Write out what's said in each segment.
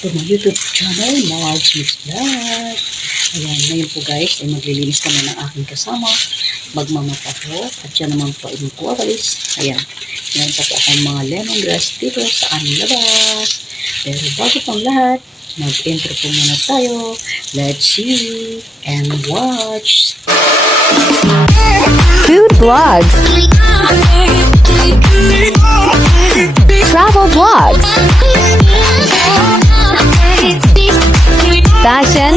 to my YouTube channel, Margie's Vlog. Ayan, ngayon po guys, ay maglilinis kami ng aking kasama. Magmamata po, at yan naman po ay magkuwawalis. Ayan, meron pa po akong mga lemongrass dito sa aming labas. Pero bago pang lahat, mag-intro po muna tayo. Let's see and watch. Food vlogs, travel vlogs, fashion,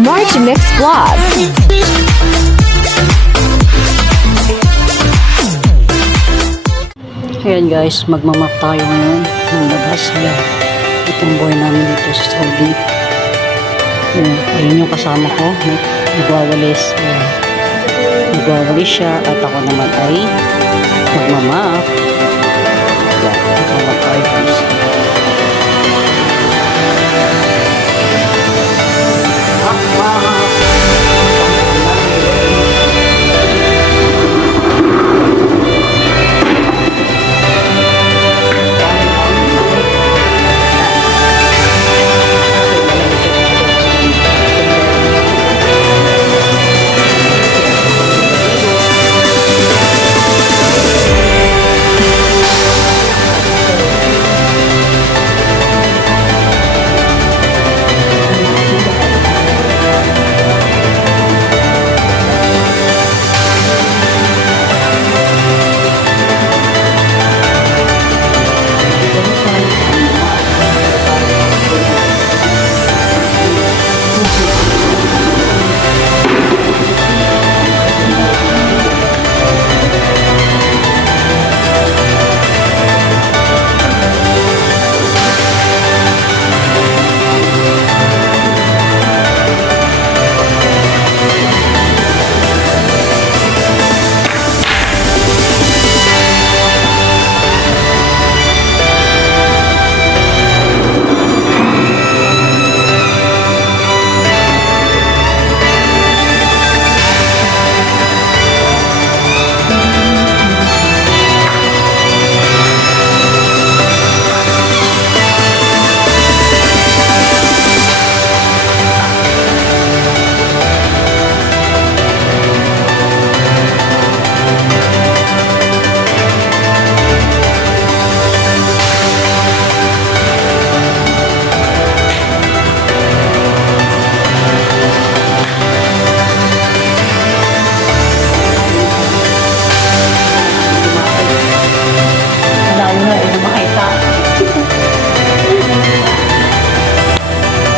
March Mix Vlog. Ayan guys, magmamap tayo ngayon ng labas. Ayan, itong boy namin dito sa Saudi. Ayun yung kasama ko, nagwawalis. Ayan, nagwawalis siya at ako naman ay magmamap. Ayan, magmamap tayo guys.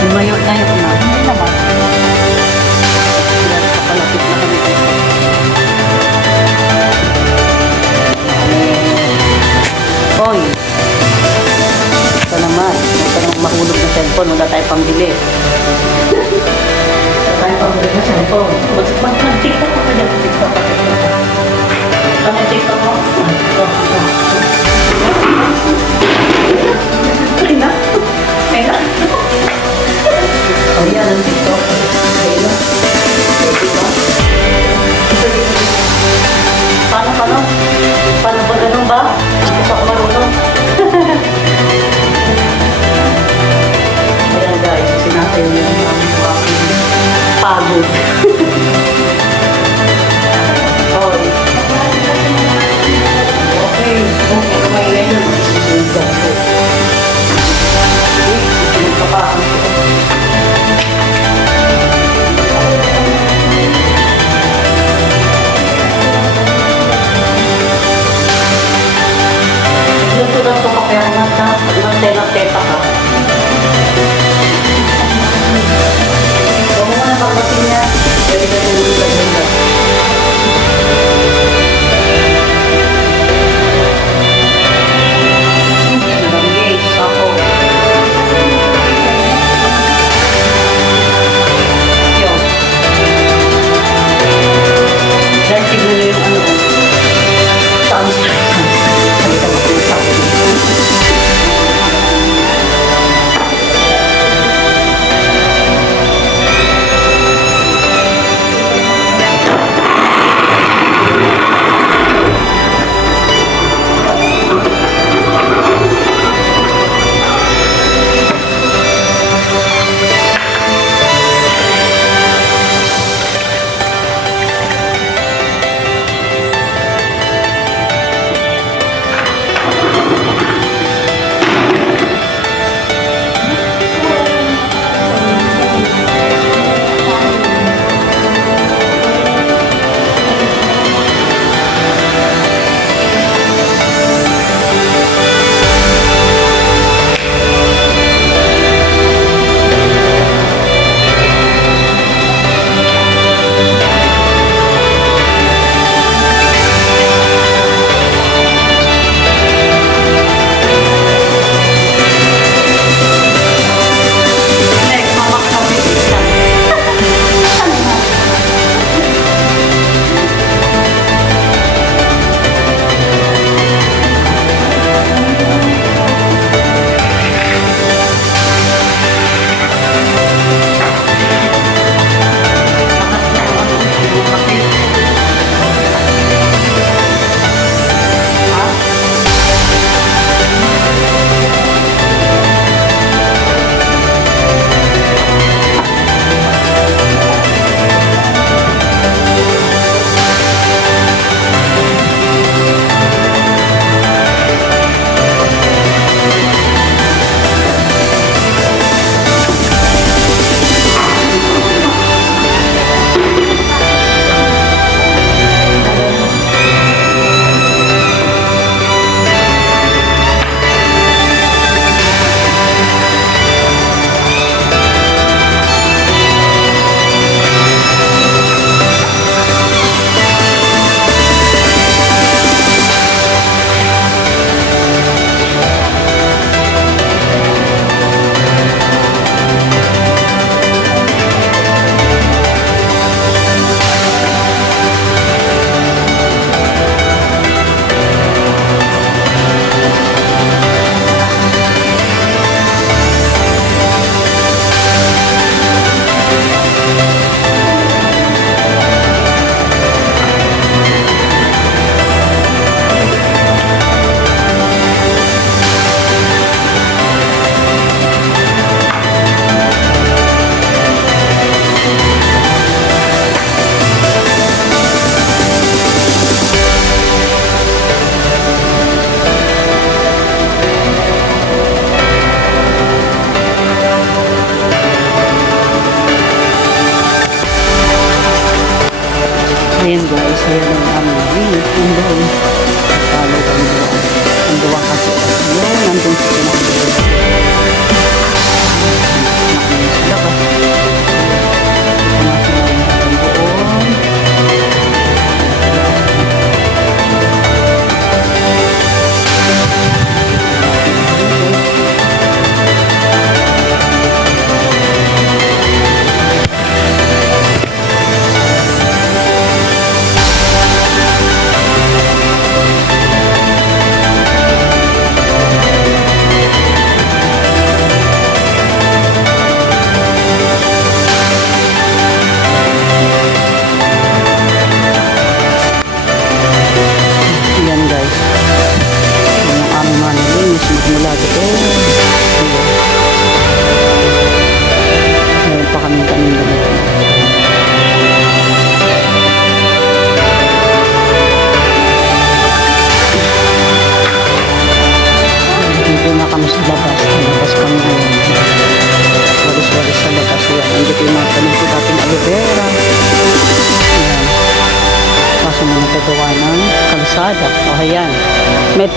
Lumayo na. Hindi naman. Kapalapit na kami dito. Hoy! Ito naman. Huwag ka nang mahulog na cellphone. Wala tayong pambili. Wala tayong pambili na cellphone. Mag-tiktok ko ka dyan. Mag-tiktok ka dyan. Mag-tiktok ko. Ay na. Ay na. Oh, yan ang TikTok. Ayun na. Paano? Paano ba ganun ba? Hindi pa ako marunong. Ayan guys, sinatayo niya yung mga pagod. Okay. Okay.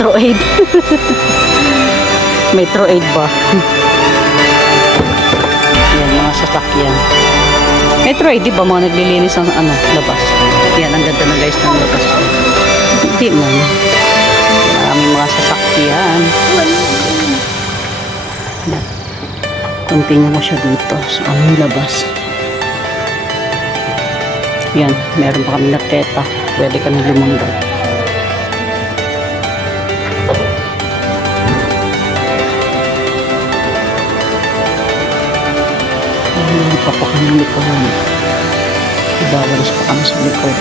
Metro 8. Metro 8 ba? Yan, mga sasakyan. Metro 8, di ba mga naglilinis ng labas? Yan, ang ganda na guys ng labas. Hindi man. Maraming mga sasakyan. Yan. Continue mo siya dito sa aming labas. Yan, meron pa kami na teta. Pwede ka nang lumambag. Hindi pa po kami likohan. Ibabalas pa kami sa likod.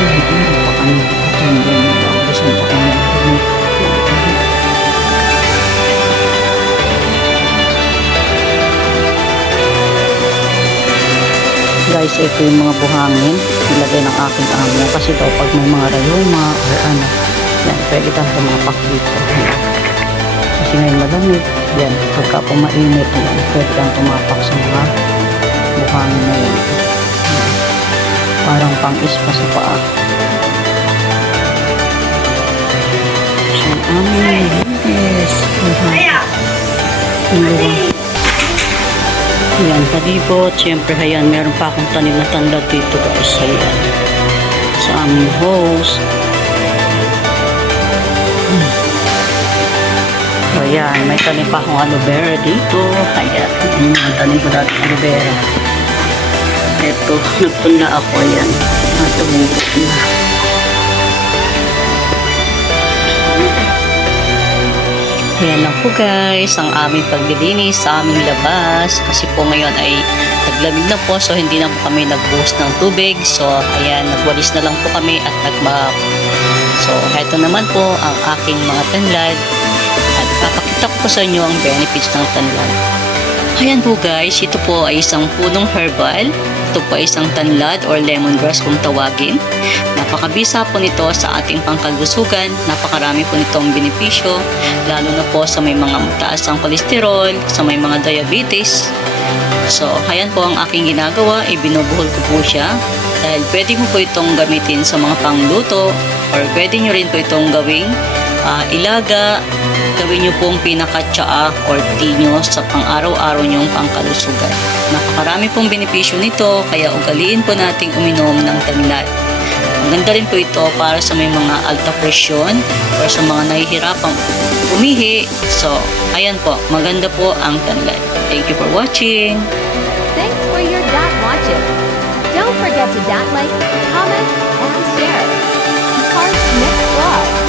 Hindi pa kami likohan. Ibabalas pa kami. Guys, ito yung mga buhangin nilagay ng aking amo kasi daw pag may mga rayuma or yan, pwede kang tumapak dito. Kasi ngayon malamig, yan, pagka po mainit, yan, pwede kang tumapak sa mga buhangin na yan. Parang pang-ispa sa paa. So, yung aming linis. Ayan, palibot. Siyempre, ayan, meron pa akong tanim na tanlad dito guys. Ayan. Sa aming hose. Ayan, may tanim pa akong aloe vera dito. Ayan, yung tanim ko dati aloe vera. Ito, nagpunla ako. Ayan, matubukot na. Ayan lang po guys, ang aming paglilinis sa aming labas. Kasi po ngayon ay naglamig na po, so hindi na po kami nagbuhos ng tubig. So ayan, nagwalis na lang po kami at nagmap. So heto naman po ang aking mga tanlad. At ipapakita ko po sa inyo ang benefits ng tanlad. Ayan po guys, ito po ay isang punong herbal. Ito po ay isang tanlad or lemongrass kung tawagin. Napakabisa po nito sa ating pangkalusugan. Napakarami po nitong benepisyo, lalo na po sa may mga mataas ang kolesterol, sa may mga diabetes. So, ayan po ang aking ginagawa. Ibinubuhol ko po siya dahil pwede mo po itong gamitin sa mga pangluto or pwede nyo rin po itong gawing ilaga. Gawin nyo pong pinakatsaa or tea nyo sa pang-araw-araw nyong pangkalusugan. Napakarami pong benepisyo nito, kaya ugaliin po nating uminom ng tanlad. Maganda rin po ito para sa may mga alta presyon or sa mga nahihirapang umihi. So, ayan po, maganda po ang tanlad. Thank you for watching. Thanks for your watching. Don't forget to like, comment, and share. Hearts Mix Vlog.